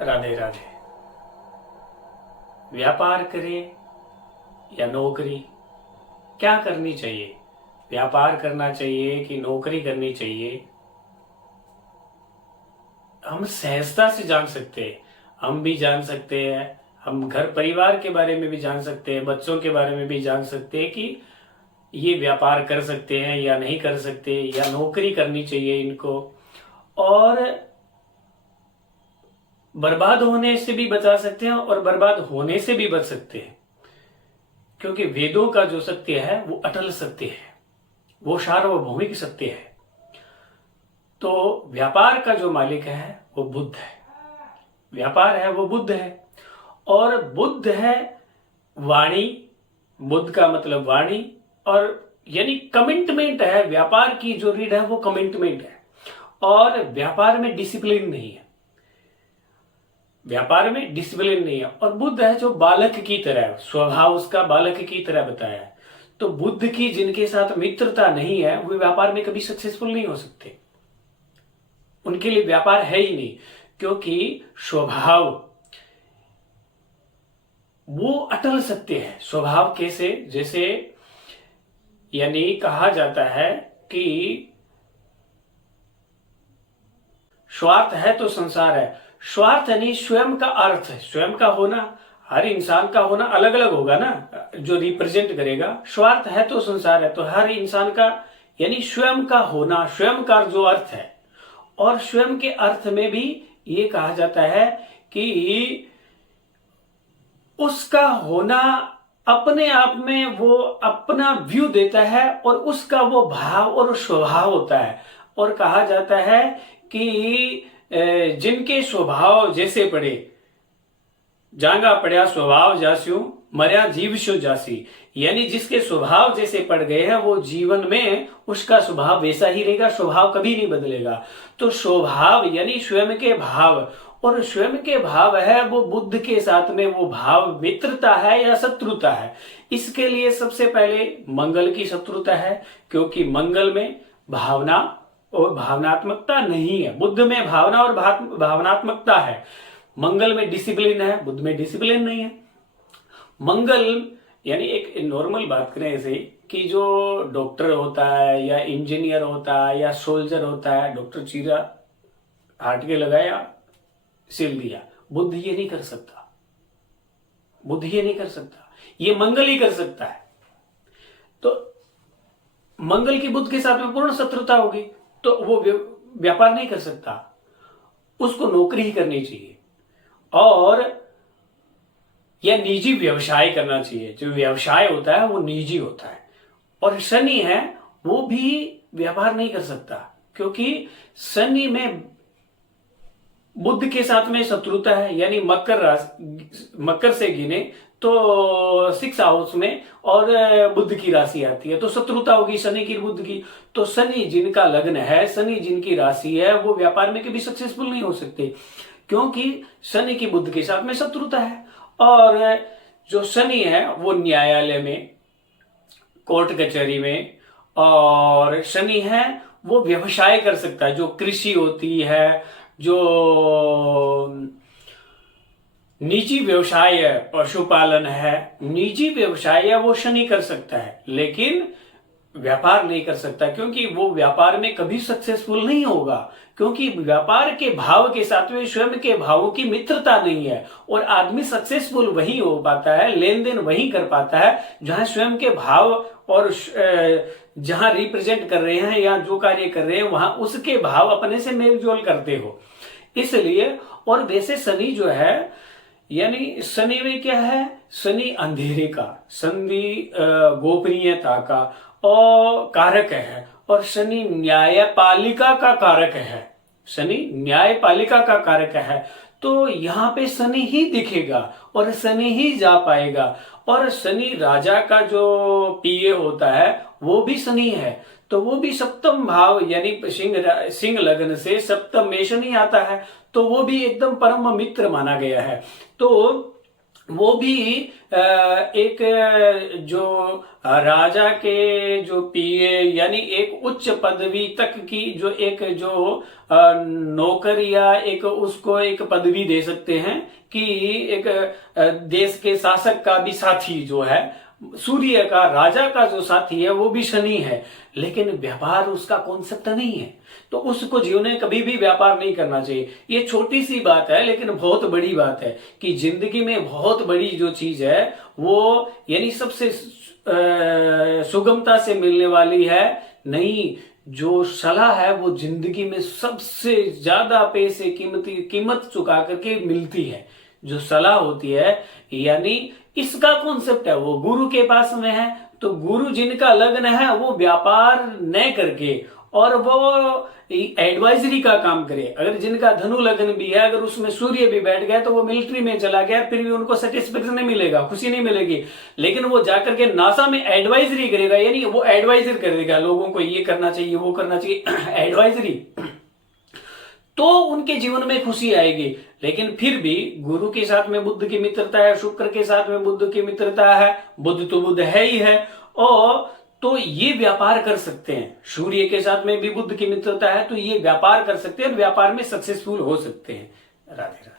राधे राधे। व्यापार करें या नौकरी, क्या करनी चाहिए? व्यापार करना चाहिए कि नौकरी करनी चाहिए? हम सहजता से जान सकते हैं। हम भी जान सकते हैं, हम घर परिवार के बारे में भी जान सकते हैं, बच्चों के बारे में भी जान सकते हैं कि ये व्यापार कर सकते हैं या नहीं कर सकते, या नौकरी करनी चाहिए इनको। और बर्बाद होने से भी बचा सकते हैं और बर्बाद होने से भी बच सकते हैं, क्योंकि वेदों का जो सत्य है वो अटल सत्य है, वो सार्वभौमिक सत्य है। तो व्यापार का जो मालिक है वो बुद्ध है, व्यापार है वो बुद्ध है। और बुद्ध है वाणी, बुद्ध का मतलब वाणी, और यानी कमिटमेंट है। व्यापार की जो रीढ़ है वो कमिटमेंट है। और व्यापार में डिसिप्लिन नहीं है, व्यापार में डिसिप्लिन नहीं है। और बुद्ध है जो बालक की तरह, स्वभाव उसका बालक की तरह बताया है। तो बुद्ध की जिनके साथ मित्रता नहीं है वो व्यापार में कभी सक्सेसफुल नहीं हो सकते, उनके लिए व्यापार है ही नहीं, क्योंकि स्वभाव वो अटल सत्य है। स्वभाव कैसे? जैसे यानी कहा जाता है कि स्वार्थ है तो संसार है। स्वार्थ यानी स्वयं का अर्थ है, स्वयं का होना। हर इंसान का होना अलग अलग होगा ना, जो रिप्रेजेंट करेगा। स्वार्थ है तो संसार है, तो हर इंसान का यानी स्वयं का होना, स्वयं का जो अर्थ है। और स्वयं के अर्थ में भी ये कहा जाता है कि उसका होना अपने आप में वो अपना व्यू देता है, और उसका वो भाव और स्वभाव होता है। और कहा जाता है कि जिनके स्वभाव जैसे पड़े, जांगा पड़ा स्वभाव जास्यू, मर्या जीव शो जासी। यानी जिसके स्वभाव जैसे पड़ गए हैं वो जीवन में उसका स्वभाव वैसा ही रहेगा, स्वभाव कभी नहीं बदलेगा। तो स्वभाव यानी स्वयं के भाव, और स्वयं के भाव है वो बुद्ध के साथ में वो भाव मित्रता है या शत्रुता है। इसके लिए सबसे पहले मंगल की शत्रुता है, क्योंकि मंगल में भावना और भावनात्मकता नहीं है। बुद्ध में भावना और भावनात्मकता है। मंगल में डिसिप्लिन है, बुद्ध में डिसिप्लिन नहीं है। मंगल यानी एक नॉर्मल बात करें ऐसे कि जो डॉक्टर होता है या इंजीनियर होता है या सोल्जर होता है, डॉक्टर चीरा हार्ट के लगाया, सिल दिया। बुद्ध ये नहीं कर सकता, बुद्ध ये नहीं कर सकता, ये मंगल ही कर सकता है। तो मंगल की बुद्ध के साथ में पूर्ण शत्रुता होगी, तो वो व्यापार नहीं कर सकता, उसको नौकरी ही करनी चाहिए और या निजी व्यवसाय करना चाहिए। जो व्यवसाय होता है वो निजी होता है। और शनि है वो भी व्यापार नहीं कर सकता, क्योंकि शनि में बुद्ध के साथ में शत्रुता है। यानी मकर से गिने तो 6 हाउस में और बुद्ध की राशि आती है, तो शत्रुता होगी शनि की बुद्ध की। तो शनि जिनका लग्न है, शनि जिनकी राशि है, वो व्यापार में कभी सक्सेसफुल नहीं हो सकते, क्योंकि शनि की बुद्ध के साथ में शत्रुता है। और जो शनि है वो न्यायालय में, कोर्ट कचहरी में, और शनि है वो व्यवसाय कर सकता है। जो कृषि होती है, जो निजी व्यवसाय है, पशुपालन है, निजी व्यवसाय है, वो शनि कर सकता है, लेकिन व्यापार नहीं कर सकता, क्योंकि वो व्यापार में कभी सक्सेसफुल नहीं होगा, क्योंकि व्यापार के भाव के साथ में स्वयं के भावों की मित्रता नहीं है। और आदमी सक्सेसफुल वही हो पाता है, लेन देन वही कर पाता है जहां स्वयं के भाव और जहां रिप्रेजेंट कर रहे हैं या जो कार्य कर रहे हैं वहां उसके भाव अपने से मेलजोल करते हो। इसलिए और वैसे शनि जो है, यानी शनि में क्या है, शनि अंधेरे का, संधि गोपनीयता का और कारक है। और शनि न्यायपालिका का कारक है, शनि न्यायपालिका का कारक है। तो यहाँ पे शनि ही दिखेगा और शनि ही जा पाएगा। और शनि राजा का जो पीए होता है वो भी शनि है, तो वो भी सप्तम भाव यानी सिंह लग्न से सप्तम में शनि आता है, तो वो भी एकदम परम मित्र माना गया है। तो वो भी एक जो राजा के जो पीए यानी एक उच्च पदवी तक की जो एक जो नौकर या एक उसको एक पदवी दे सकते हैं कि एक देश के शासक का भी साथी जो है, सूर्य का राजा का जो साथी है वो भी शनि है, लेकिन व्यापार उसका कॉन्सेप्ट नहीं है। तो उसको जीवन में कभी भी व्यापार नहीं करना चाहिए। ये छोटी सी बात है लेकिन बहुत बड़ी बात है कि जिंदगी में बहुत बड़ी जो चीज है वो यानी सबसे सुगमता से मिलने वाली है नहीं, जो सलाह है वो जिंदगी में सबसे ज्यादा पैसे कीमत चुका करके मिलती है। जो सलाह होती है यानी इसका कॉन्सेप्ट है वो गुरु के पास में है। तो गुरु जिनका लग्न है वो व्यापार न करके और वो एडवाइजरी का काम करे। अगर जिनका धनु लग्न भी है, अगर उसमें सूर्य भी बैठ गया तो वो मिलिट्री में चला गया, फिर भी उनको सेटिस्फेक्शन नहीं मिलेगा, खुशी नहीं मिलेगी। लेकिन वो जाकर के नासा में एडवाइजरी करेगा, यानी वो एडवाइजर करेगा लोगों को, ये करना चाहिए वो करना चाहिए एडवाइजरी, तो उनके जीवन में खुशी आएगी। लेकिन फिर भी गुरु के साथ में बुद्ध की मित्रता है, शुक्र के साथ में बुद्ध की मित्रता है, बुद्ध तो बुद्ध है ही है, और तो ये व्यापार कर सकते हैं। सूर्य के साथ में भी बुद्ध की मित्रता है तो ये व्यापार कर सकते हैं और व्यापार में सक्सेसफुल हो सकते हैं। राधे राधे।